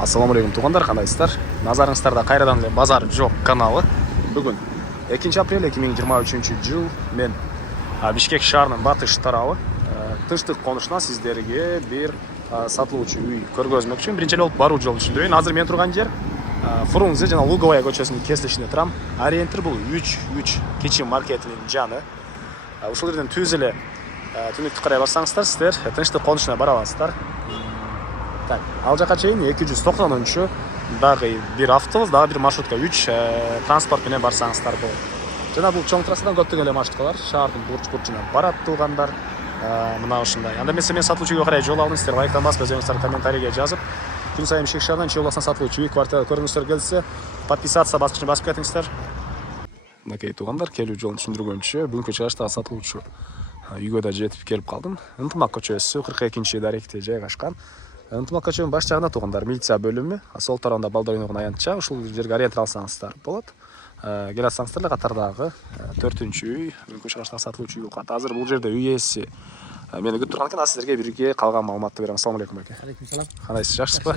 Ассалаумағалейкум туғандар, қандайсыздар? Назарыңыздарда қайрадан эле базар жоқ каналы. Бүгін 2 апрель 2023 жыл мен Бишкек шаарынын батыш тарабы тынчтык конушунан сиздерге бир сатылуучу үй көргөзмөкчүмүн. Биринчи эле болуп баруу жолун түшүндүрөйүн. Азыр мен турган жер Фрунзе жана Луговая көчөсүнүн кесилишинде турам. Ориентир бул 3 кичи маркетинин жаны. Ушул жерден түз эле түнүктү карай барсаңыздар, сиздер тынчтык конушуна бара аласыздар. Так, ал жака чейин 290 дагы бир автобус, дагы бир маршрутка 3 транспорт менен барсаңыздар болот. Жана бул чоң трассадан көптөгөн эле маршруткалар шаардын бурч-бурчуна барат туугандар. Мына ушундай. Анда эмесе мен сатылуучу үйгө карай жол алдым, сиздер лайктан басып, өзүңүздөр комментарийге жазып, күн сайын Бишкек шаарынан Чүй областынан сатылуучу үй квартира көрүңүздөр келсе, подписаться баскычын басып кетиңиздер. Мынакей туугандар, келүү жолун түшүндүргөнчө, бүгүнкү чыгыштагы сатылуучу үйгө да жетип келип калдым. Ынтымак көчөсү 42-даректе жайгашкан. Ынтымак көчөнүн баш жагында туугандар милиция бөлүмү, сол тарабында балдар ойногон аянтча, ушул жерге ориентир алсаңыздар болот. Келе алсаңыздар эле катардагы 4-үчү үй, бүгүнкү чыгыштагы сатылуучу үй кат. Азыр бул жерде үй ээси мени күтүп турган экен. Сиздерге бирге калган маалыматты берем. Ассалам алейкум аке. Алейкум салам. Кандайсыз, жакшысызбы?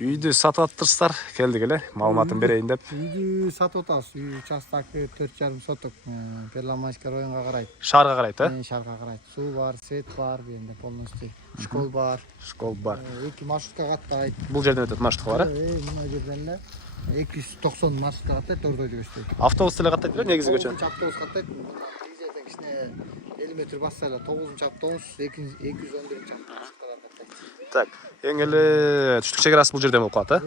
Үйдү сатып атыптырсыздар, келдик эле, маалыматын берейин деп. Үйдү сатып атабыз. Үй участокы 4,5 соток, Перламайский районго карайт. Шаарга карайт, Шаарга карайт. Суу бар, свет бар, бенде полностью. Школ бар. Школ бар. 2 маршрутка каттайт. Бул жерден өтөт маршруткалар, Мына жерден эле 290 маршрутка каттайт, ордойдо көчтөйт. Автобус деле каттайт беле, негизи көчөнү. Автобус каттайт. Жерден кичине 50 метр басса эле 9-чу автобус, 211-чи маршрутка каттайт. Так, эң эле түштүк чек арасы бул жерден болуп калат,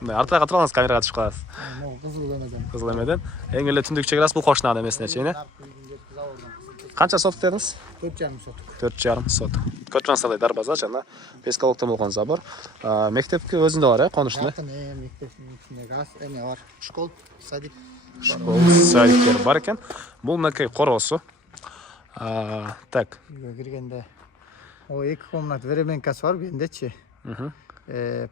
Артына катырып алыңыз, камерага түшүп каласыз. Кызыл эмеден. Кызыл эмеден. Эң эле түндүк чек арасы бул кошунан эмесине чейин, Канча соток дедиңиз? 4,5 соток. 4,5 соток. Көчмансалай дарбаза жана пескалоктон болгон забор. Мектепке өзүндө бар, конуштун. Мектептин ичинде газ эме бар. Школ, садик. Школ, садиктер бар экен. Бул мынакей короосу. Так. Үйгө киргенде о 2 комнат временкасы бар бендечи.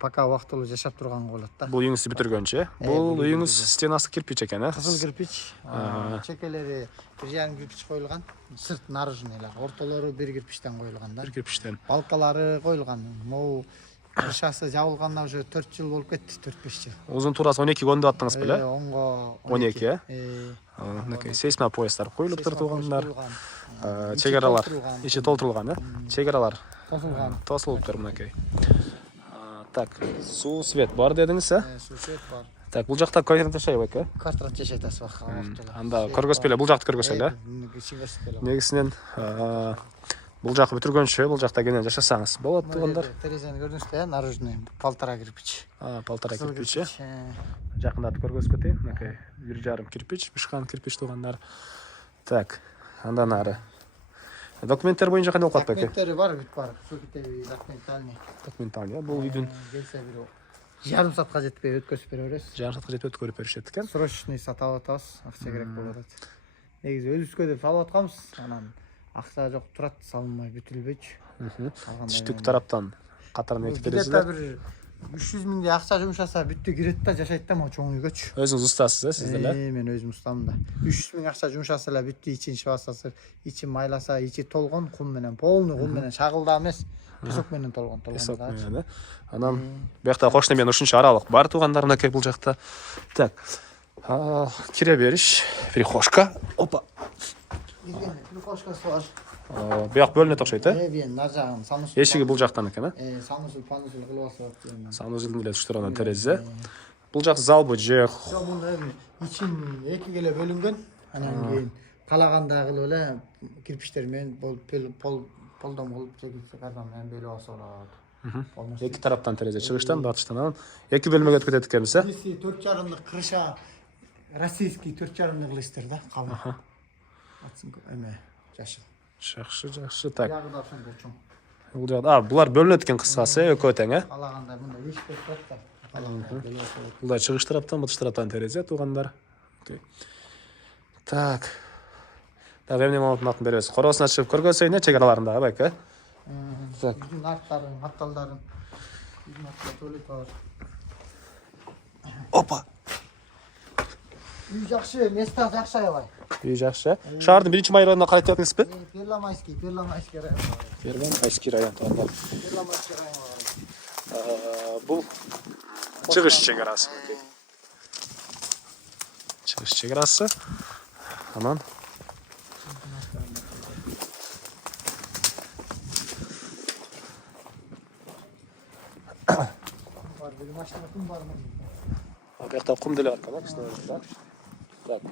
Пока убактылуу жашап турганга болот да. Бул үйүңүздү бүтүргөнчү, Бул үйүңүз стенасы кирпич экен, Кызыл кирпич, чекелери 1,5 кирпич коюлган. Сырт наружный эле, ортолору 1 кирпичтен коюлган да. 1 кирпичтен. Балкалары коюлган. Могу крышасы жабылгандан уже 4 жыл болуп кетти, 4-5 жыл. Узун туурасы 12 көндү аттыңыз беле? 10го 12, Мынакей сейсма поястар коюлуптур туугандар. Чек аралар ичи толтурулган, Чек аралар тосулуптур мынакей. Так, суу свет бар дедиңиз, Суу свет бар. Так, бул жакта коэффициент жашай экен. Картрат жашайтасыз бака убактылуу. Анда көргөзүп эле, бул жакты көргөзсө эле. Негизинен бул жакы бүтүргөнчө, бул жакта кенен жашасаңыз болот туугандар. Терезени көрдүңүзбү, наружный 1,5 кирпич. 1,5 кирпич. Жакындатып көргөзүп кетейин. Мынакей 1,5 кирпич, бышкан кирпич туугандар. Так, андан ары. Документтер боюнча кандай болуп калат беке? Документтери бар, бүт бар. Документальный. Бул үйдүн келсе бир жарым саатка жетпей өткөзүп бере бересиз. жарым саатка жетип өткөрүп беришет экен. Срочный сатып атабыз, акча керек болуп атат. Негизи өзүбүзгө деп салып атканбыз, анан акча жок турат, салынмай бүтүлбөйчү. Түштүк тараптан катарына этип бересиздер. Бир 300 миңдей акча жумшаса бүттү, кирет да жашайт да, могу чоң үйгөчү. Өзүңүз устасыз, сиз деле? Мен өзүм устамын да. 300 миң акча жумшаса эле бүттү, ичин шыбасасы, ичи майласа, ичи толгон кум менен, полный кум менен, шагылда эмес, песок менен толгон. Песок менен, Анан биякта кошуна менен ушунча аралык бар туугандар, мынакей бул жакта. Так. Кире бериш, прихожка. Опа. Прихожкасы бар. Бияк бөлүнөт окшойт, Нар жагын санусул. Эшиги бул жактан экен, Санусул, панусул кылып алса. Санузелдин эле түштүр анан терезе. Бул жак залбы же? Жок, муну ичин 2 келе бөлүнгөн. Анан кийин калагандай кылып эле кирпичтер менен полдом кылып чекилсе кардан менен бөлүп алса болот. 2 тараптан терезе, чыгыштан, батыштан анан 2 бөлмөгө өтүп кетет экенбиз, Бириси 4,5 крыша, российский 4,5 кылыштыр да, калын. Эме, жашыл. Жакшы, так. Ягы да ошондой чоң. Бул жакта, булар бөлүнөт экен кыскасы, экөө тең, Калагандай мында иш көп да. Калагандай. Булда чыгыш тараптан, батыш тараптан терезе туугандар. Так. Дагы эмне маалыматын беребиз? Короосуна чыгып көргөзсөйүн, чек араларында, баке. Так. Үйдүн арттарын, атталдарын. Үйдүн артында туалет бар. Опа. Үй жакшы, места жакшы аябай. Үй жакшы. Шаардын 1-майрайына карайт депсизби? Перламайский район. Перламайский район туугандар. Перламайский район. Бул чыгыш чекарасы. Чыгыш чекарасы. Анан Бар, бир машина кум бармы? Бuyakta kum деле бар экен, да? Так.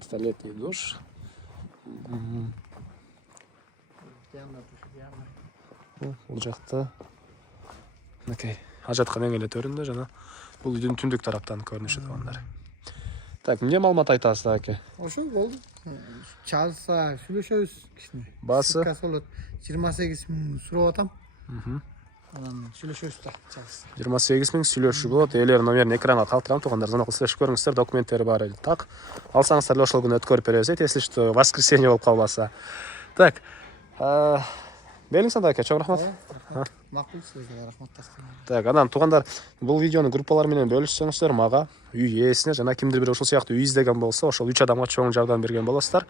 Столетний душ. Yanına duş, yanına. Бул жакта. Окей. Ажаткан эле төрүндө жана бул үйдүн түндүк тараптан көрүнүшү тугандар. Так, эмне маалымат айтасыз аке? Ошо болду. Çalsa, сүйлөшөбүз кичине. Басы? Сказ болот. 28 миң сурап атам. Анан сүйлөшөбүз да, çalsa. 28 миң сүйлөшүү болот. Ээлер номерин экранга калтырам, тугандар. Звонок кылып көрүңүздөр, документтери бар эле. Так. Алсаңыздар эле ошол күнү өткөрүп беребиз, если что, воскресенье болуп калбаса. Так. Белиңиз анда аке, чоң рахмат. Макул сизге рахмат тастайм. Так, анан тугандар, бул видеону группалар менен бөлүшсөңүздөр, мага, үй ээсине жана кимдир бир ушул сыяктуу үй издеген болсо, ошол 3 адамга чоң жардам берген болосуздар.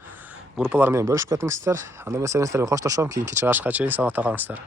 Группалар менен бөлүшүп кетиңиздер. Анда мен силер менен коштошом, кийинки чыгышка чейин саламатта калыңыздар.